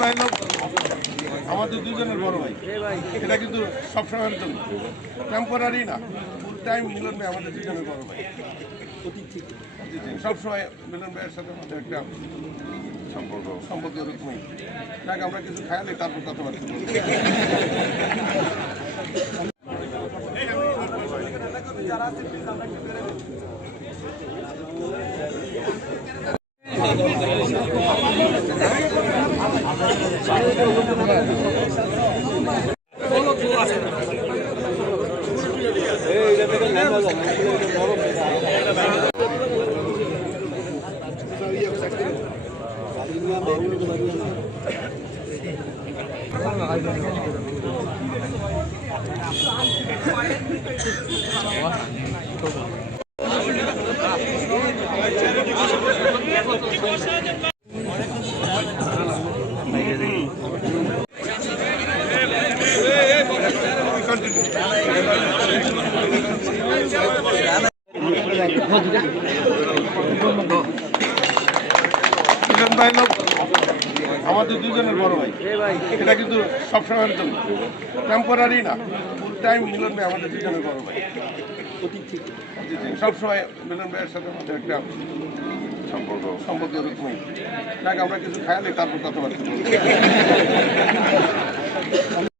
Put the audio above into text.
ভাই আমাদের দুজনের বড় ভাই, এটা কিন্তু সবসময়ের জন্য, টেম্পোরারি না, ফুল টাইম মিলন ভাই আমাদের দুজনের বড় ভাই। সবসময় মিলন ভাইয়ের সাথে আমাদের একটা সম্পর্ক এরকমই। যাকে আমরা কিছু খায়ালি তারপর কথাবার্তা বলবো। ভাই আমাদের দুজনের বড় ভাই, এটা কিন্তু সবসময়ের জন্য, টেম্পোরারি না, ফুল টাইম মিলন ভাই আমাদের দুজনের বড় ভাই। সবসময় মিলন ভাইয়ের সাথে আমাদের একটা সম্পর্ক এরকমই। যাকে আমরা কিছু খায়ালি তারপর কথাবার্তা বলবো।